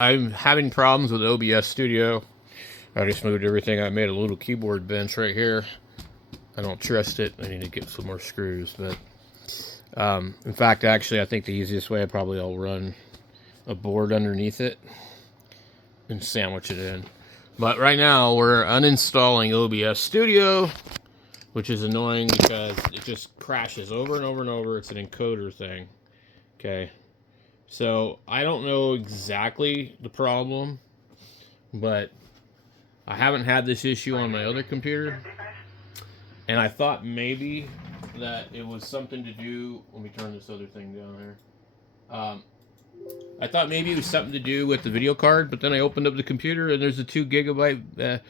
I'm having problems with OBS Studio. I just moved everything. I made a little keyboard bench right here. I don't trust it. I need to get some more screws. But in fact, actually, I think the easiest way, I'll run a board underneath it and sandwich it in. But right now, we're uninstalling OBS Studio, which is annoying because it just crashes over and over and over. It's an encoder thing. Okay. So I don't know exactly the problem, but I haven't had this issue on my other computer, and I thought maybe that it was something to do. Let me turn this other thing down here. I thought maybe it was something to do with the video card, but then I opened up the computer and there's a 2 GB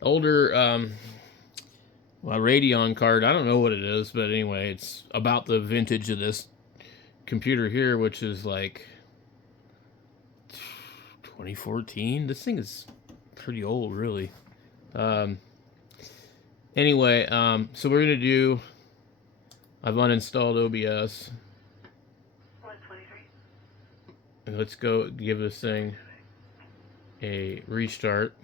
older Radeon card. I don't know what it is, but anyway, it's about the vintage of this computer here, which is like 2014. This thing is pretty old, really. Anyway, so we're gonna do. I've uninstalled OBS. And let's go give this thing a restart.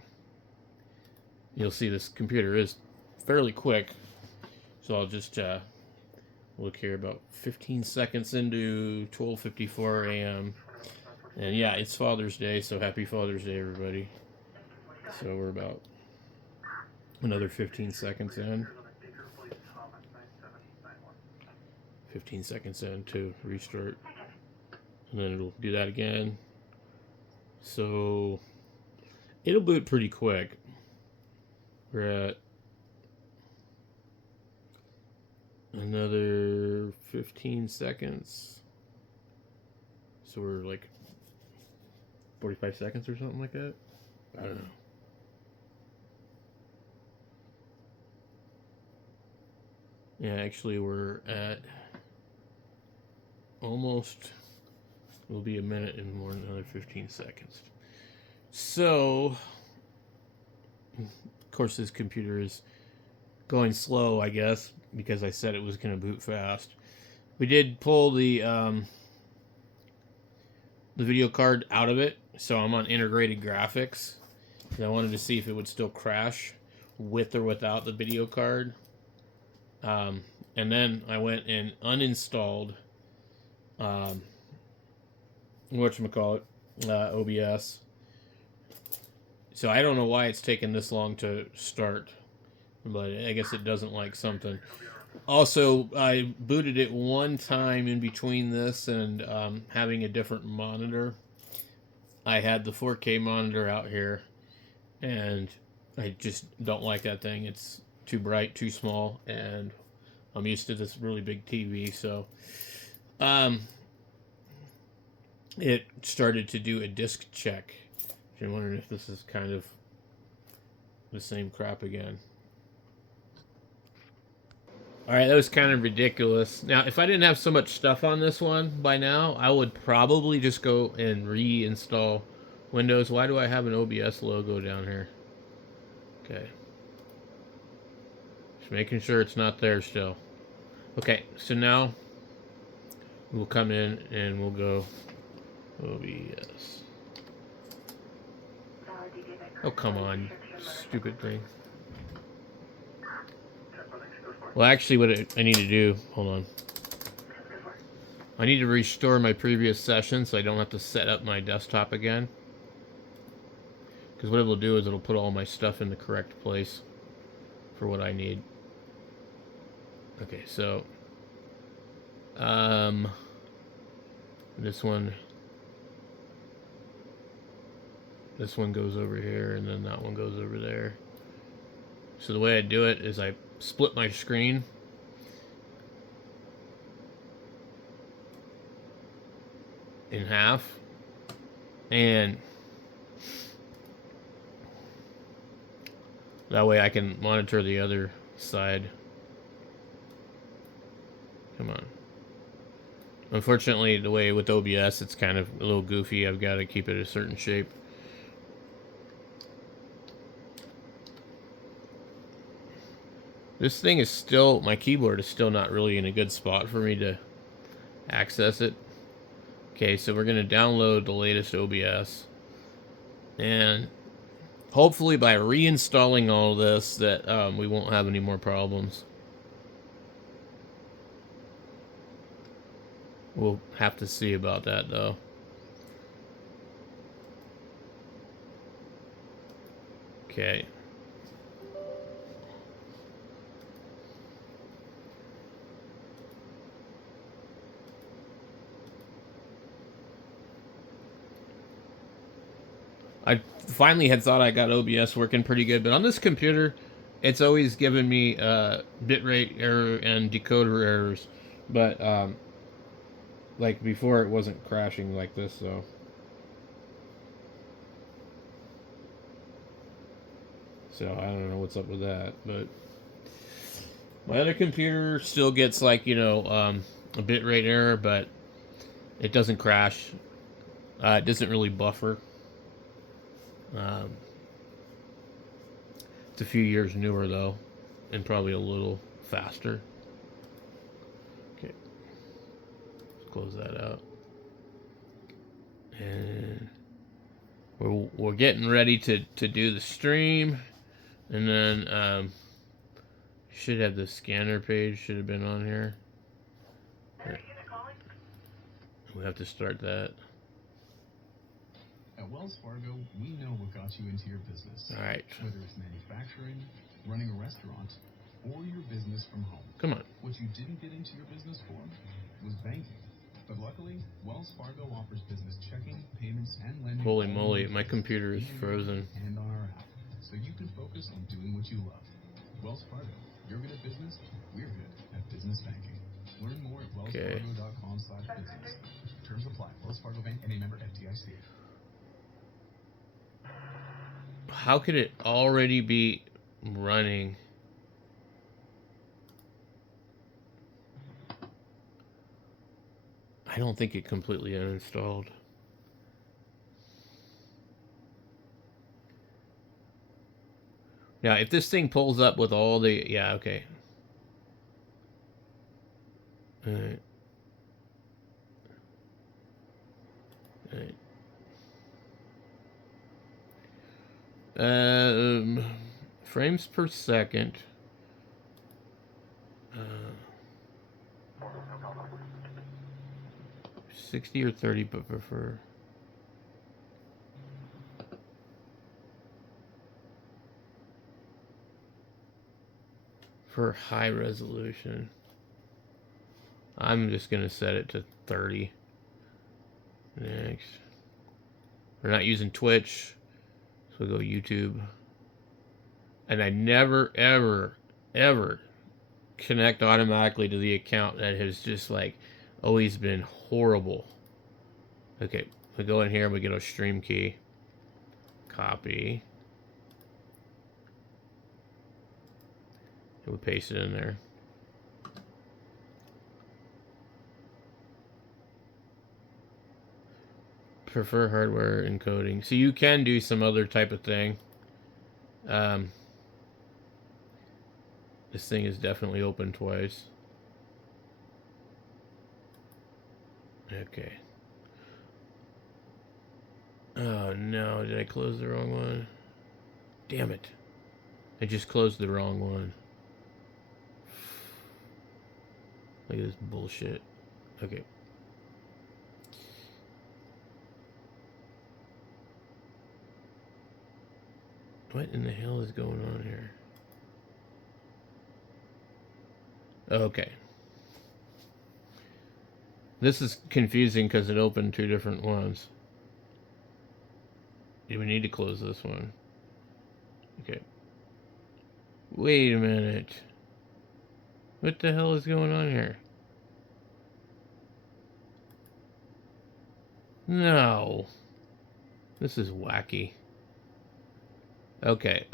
You'll see this computer is fairly quick, so I'll just look here. About 15 seconds into 12:54 a.m. And yeah, it's Father's Day, so happy Father's Day, everybody. So we're about another 15 seconds in. 15 seconds in to restart. And then it'll do that again. So it'll boot pretty quick. We're at another 15 seconds. So we're like 45 seconds or something like that. I don't know. Yeah, actually we're at almost, it'll be a minute and more than another 15 seconds. So, of course this computer is going slow, I guess, because I said it was going to boot fast. We did pull the video card out of it, so I'm on integrated graphics. And I wanted to see if it would still crash with or without the video card. And then I went and uninstalled whatchamacallit, OBS. So I don't know why it's taken this long to start, but I guess it doesn't like something. Also, I booted it one time in between this and having a different monitor. I had the 4K monitor out here, and I just don't like that thing. It's too bright, too small, and I'm used to this really big TV, so it started to do a disk check. I'm wondering if this is kind of the same crap again. Alright, that was kind of ridiculous. Now, if I didn't have so much stuff on this one by now, I would probably just go and reinstall Windows. Why do I have an OBS logo down here? Okay. Just making sure it's not there still. Okay, so now we'll come in and we'll go OBS. Oh, come on, stupid thing. Well, actually, what I need to do, hold on. I need to restore my previous session so I don't have to set up my desktop again. Because what it will do is it'll put all my stuff in the correct place for what I need. Okay, so this one goes over here, and then that one goes over there. So the way I do it is I split my screen in half, and that way I can monitor the other side. Come on. Unfortunately, the way with OBS, it's kind of a little goofy. I've got to keep it a certain shape. This thing is still, my keyboard is still not really in a good spot for me to access it. Okay, so we're going to download the latest OBS. And hopefully by reinstalling all this that we won't have any more problems. We'll have to see about that though. Okay. I finally had thought I got OBS working pretty good, but on this computer, it's always given me bitrate error and decoder errors. But like before, it wasn't crashing like this, so. So I don't know what's up with that, but my other computer still gets like a bitrate error, but it doesn't crash. It doesn't really buffer. Um, it's a few years newer though, and probably a little faster. Okay, let's close that out, and we're getting ready to do the stream, and then should have the scanner page should have been on here. We have to start that. At Wells Fargo, we know what got you into your business. All right. Whether it's manufacturing, running a restaurant, or your business from home. Come on. What you didn't get into your business for was banking. But luckily, Wells Fargo offers business checking, payments, and lending. Holy moly, my computer is frozen. And on our app, so you can focus on doing what you love. Wells Fargo, you're good at business, we're good at business banking. Learn more at wellsfargo.com/business. Terms apply. Wells Fargo Bank and a member FDIC. How could it already be running? I don't think it completely uninstalled. Now, if this thing pulls up with all the... Yeah, okay. Alright. Alright. Frames per second. 60 or 30, but prefer. For high resolution. I'm just going to set it to 30. Next. We're not using Twitch, so we'll go YouTube. And I never, ever, ever connect automatically to the account. That has just like always been horrible. Okay, we go in here and we get our stream key. Copy. And we paste it in there. Prefer hardware encoding. So you can do some other type of thing. This thing is definitely open twice. Okay. Oh no, did I close the wrong one? Damn it. I just closed the wrong one. Look at this bullshit. Okay. What in the hell is going on here? Okay. This is confusing because it opened two different ones. Do we need to close this one? Okay. Wait a minute. What the hell is going on here? No. This is wacky. Okay,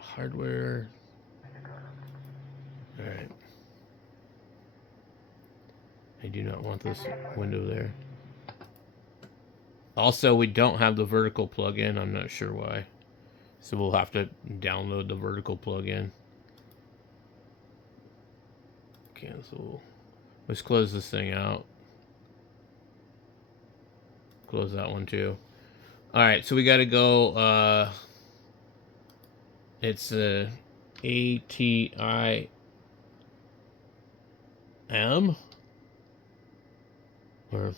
hardware. Alright. I do not want this window there. Also, we don't have the vertical plugin. I'm not sure why. So we'll have to download the vertical plugin. Cancel. Let's close this thing out. close that one too. All right, so we got to go. It's ATIM. Or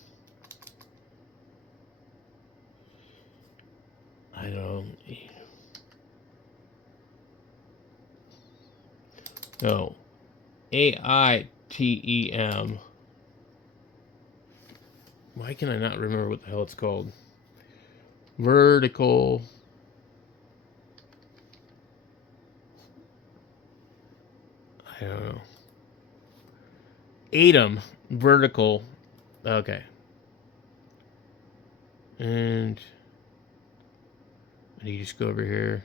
I don't. No. AITEM. Why can I not remember what the hell it's called? Vertical. I don't know. ATEM. Vertical. Okay. And you just go over here.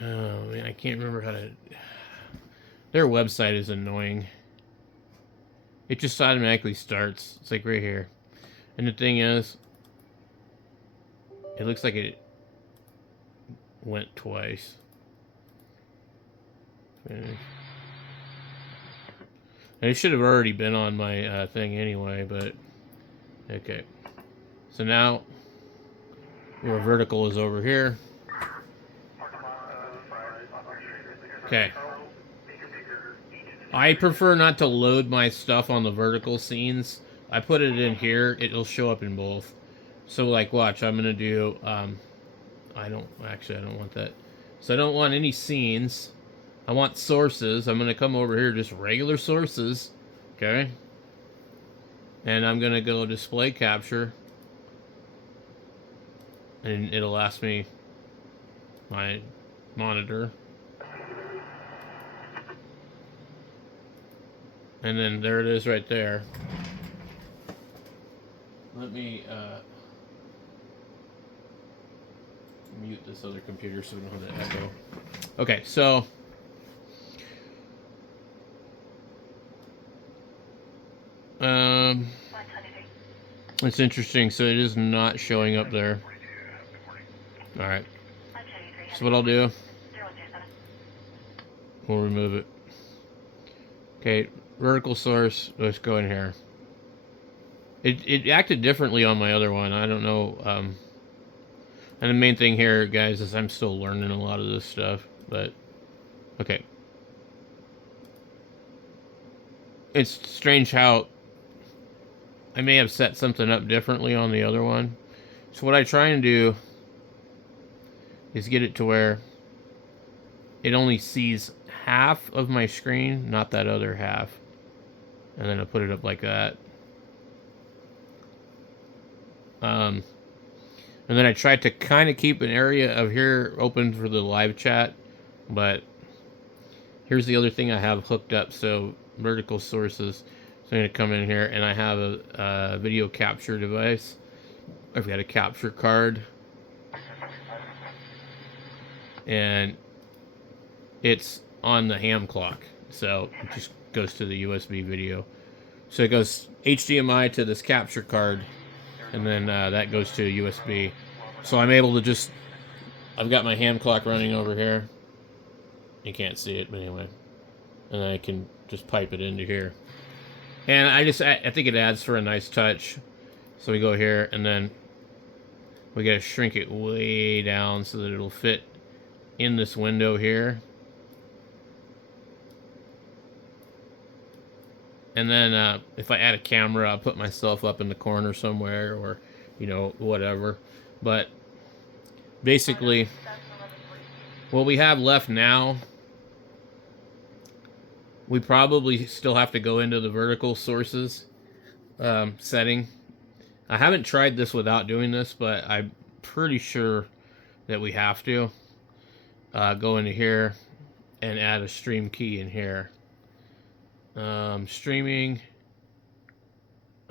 Oh man, I can't remember how to. Their website is annoying. It just automatically starts. It's like right here. And the thing is, it looks like it went twice. And it should have already been on my thing anyway, but okay. So now, where vertical is over here. Okay. I prefer not to load my stuff on the vertical scenes. I put it in here, it'll show up in both. So like, watch, I'm gonna do, I don't want that. So I don't want any scenes. I want sources. I'm gonna come over here, just regular sources. Okay. And I'm gonna go display capture. And it'll ask me my monitor. And then there it is right there. Let me mute this other computer so we don't have that echo. Okay, so it's interesting. So it is not showing up there. All right. So what I'll do, we'll remove it. Okay, vertical source. Let's go in here. It acted differently on my other one. I don't know. And the main thing here, guys, is I'm still learning a lot of this stuff. But okay, it's strange how I may have set something up differently on the other one. So what I try and do is get it to where it only sees half of my screen, not that other half. And then I put it up like that. And then I tried to kind of keep an area of here open for the live chat. But here's the other thing I have hooked up. So vertical sources. So I'm going to come in here and I have a video capture device. I've got a capture card. And it's on the ham clock. So it just goes to the USB video. So it goes HDMI to this capture card. And then that goes to USB. So I'm able to just... I've got my ham clock running over here. You can't see it, but anyway. And then I can just pipe it into here. And I think it adds for a nice touch. So we go here, and then we gotta shrink it way down so that it'll fit in this window here. And then if I add a camera, I'll put myself up in the corner somewhere, or, you know, whatever. But basically, what we have left now, we probably still have to go into the vertical sources setting. I haven't tried this without doing this, but I'm pretty sure that we have to go into here and add a stream key in here. Streaming,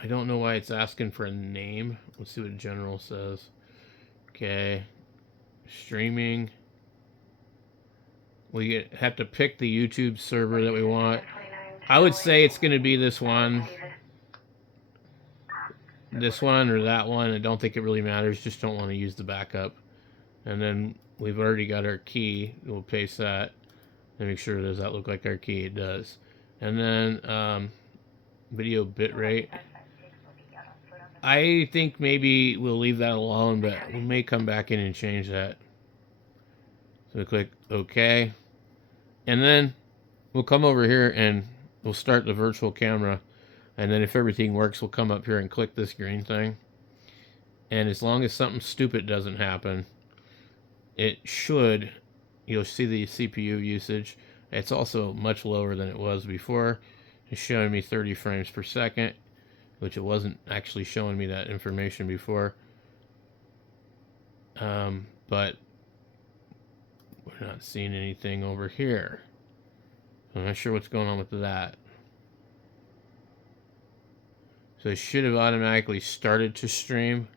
I don't know why it's asking for a name. Let's see what general says. Okay, streaming. We have to pick the YouTube server that we want. I would say it's going to be this one or that one. I don't think it really matters. Just don't want to use the backup. And then we've already got our key. We'll paste that and make sure, does that look like our key? It does. And then video bitrate. I think maybe we'll leave that alone, but we may come back in and change that. So we click OK. And then we'll come over here and we'll start the virtual camera. And then if everything works, we'll come up here and click this green thing. And as long as something stupid doesn't happen, it should, you'll see the CPU usage. It's also much lower than it was before. It's showing me 30 frames per second, which it wasn't actually showing me that information before. But we're not seeing anything over here. I'm not sure what's going on with that. So it should have automatically started to stream.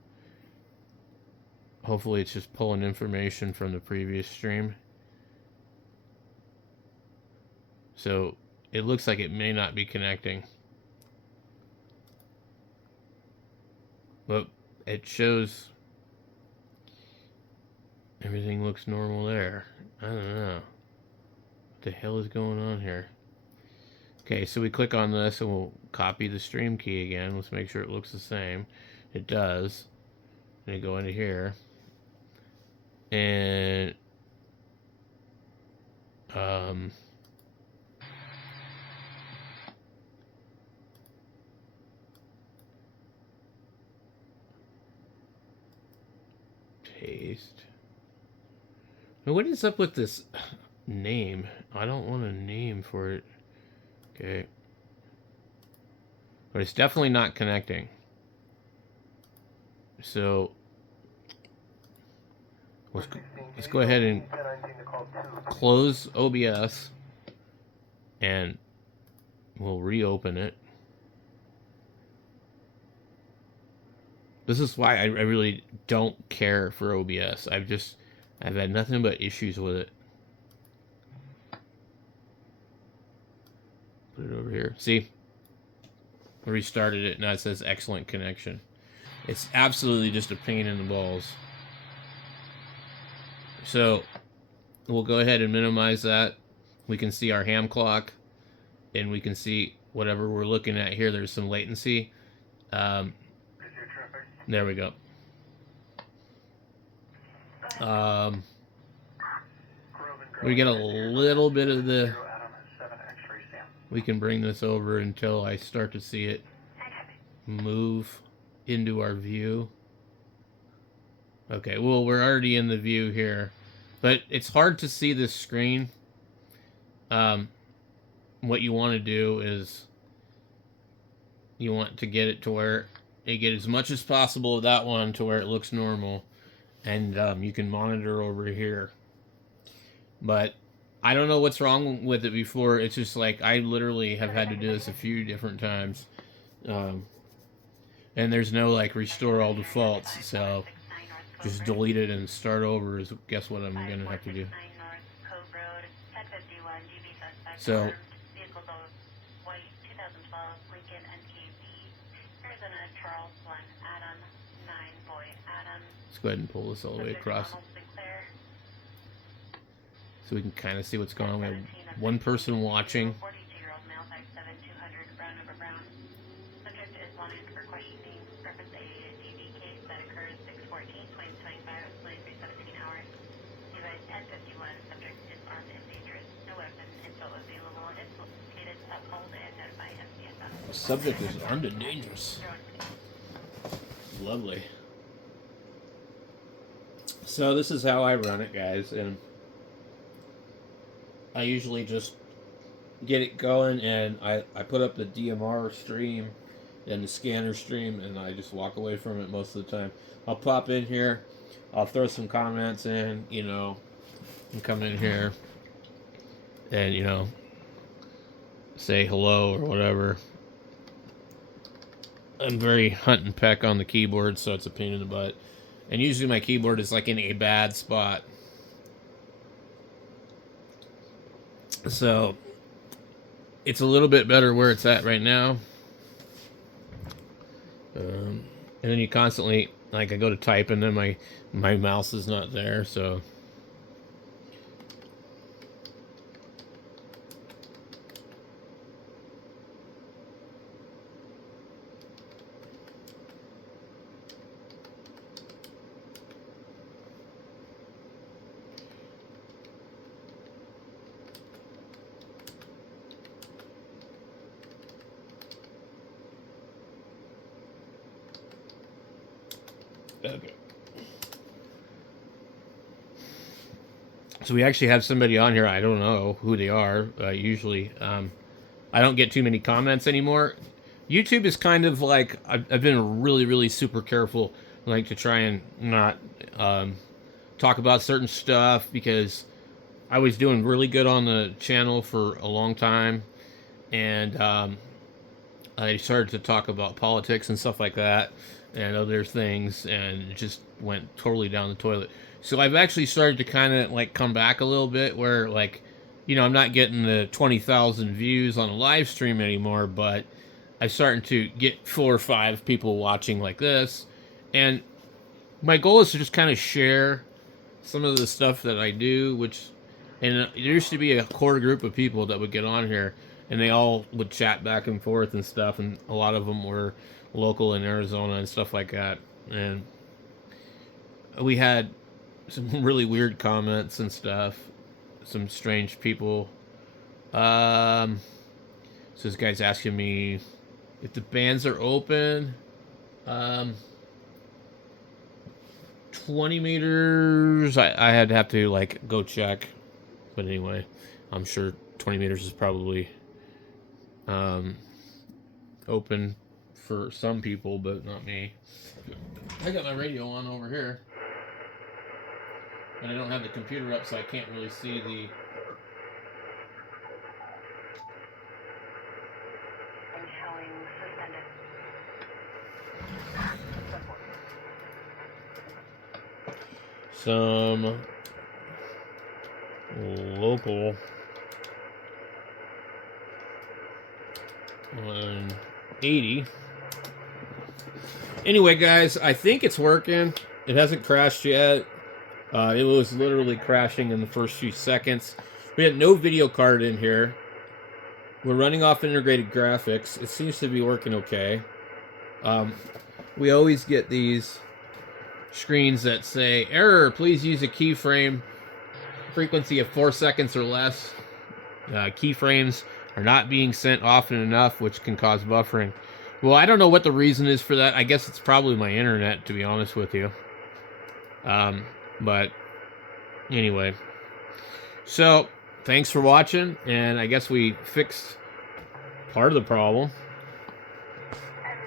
Hopefully it's just pulling information from the previous stream. So it looks like it may not be connecting. But it shows everything looks normal there. I don't know. What the hell is going on here? Okay, so we click on this and we'll copy the stream key again. Let's make sure it looks the same. It does. And go into here. And paste. Now what is up with this name? I don't want a name for it. Okay. But it's definitely not connecting. So let's go ahead and close OBS and we'll reopen it. This is why I really don't care for OBS. I've had nothing but issues with it. Put it over here. See? I restarted it, now it says excellent connection. It's absolutely just a pain in the balls. So we'll go ahead and minimize that. We can see our ham clock, and we can see whatever we're looking at here. There's some latency. There we go. We get a little bit of the... We can bring this over until I start to see it move into our view. Okay, well, we're already in the view here. But it's hard to see this screen. What you want to do is you want to get it to where you get as much as possible of that one to where it looks normal. And you can monitor over here. But I don't know what's wrong with it before. It's just like I literally have had to do this a few different times. And there's no like restore all defaults. So just delete it and start over is guess what I'm going to have to do. So let's go ahead and pull this all the way across so we can kind of see what's going on. We have one person watching. The subject is armed and dangerous. Lovely. So this is how I run it, guys, and I usually just get it going, and I put up the DMR stream and the scanner stream, and I just walk away from it most of the time. I'll pop in here, I'll throw some comments in, you know, and come in here and, you know, say hello or whatever. I'm very hunt and peck on the keyboard, so it's a pain in the butt. And usually my keyboard is like in a bad spot. So it's a little bit better where it's at right now. And then you constantly, like I go to type and then my mouse is not there, so. Okay. So we actually have somebody on here. I don't know who they are. Usually, I don't get too many comments anymore. YouTube is kind of like I've been really super careful, like to try and not talk about certain stuff because I was doing really good on the channel for a long time, and I started to talk about politics and stuff like that and other things, and it just went totally down the toilet. So I've actually started to kind of like come back a little bit where like, you know, I'm not getting the 20,000 views on a live stream anymore, but I'm starting to get 4 or 5 people watching like this. And my goal is to just kind of share some of the stuff that I do, which, and there used to be a core group of people that would get on here, and they all would chat back and forth and stuff, and a lot of them were local in Arizona and stuff like that. And we had some really weird comments and stuff, some strange people. So this guy's asking me if the bands are open. 20 meters. I had to have to like go check, but anyway, I'm sure 20 meters is probably open for some people, but not me. I got my radio on over here, and I don't have the computer up, so I can't really see the. Some local on 80. Anyway, guys, I think it's working. It hasn't crashed yet. It was literally crashing in the first few seconds. We had no video card in here. We're running off integrated graphics. It seems to be working okay. We always get these screens that say, error, please use a keyframe frequency of 4 seconds or less. Keyframes are not being sent often enough, which can cause buffering. Well, I don't know what the reason is for that. I guess it's probably my internet, to be honest with you. But anyway. So, thanks for watching, and I guess we fixed part of the problem.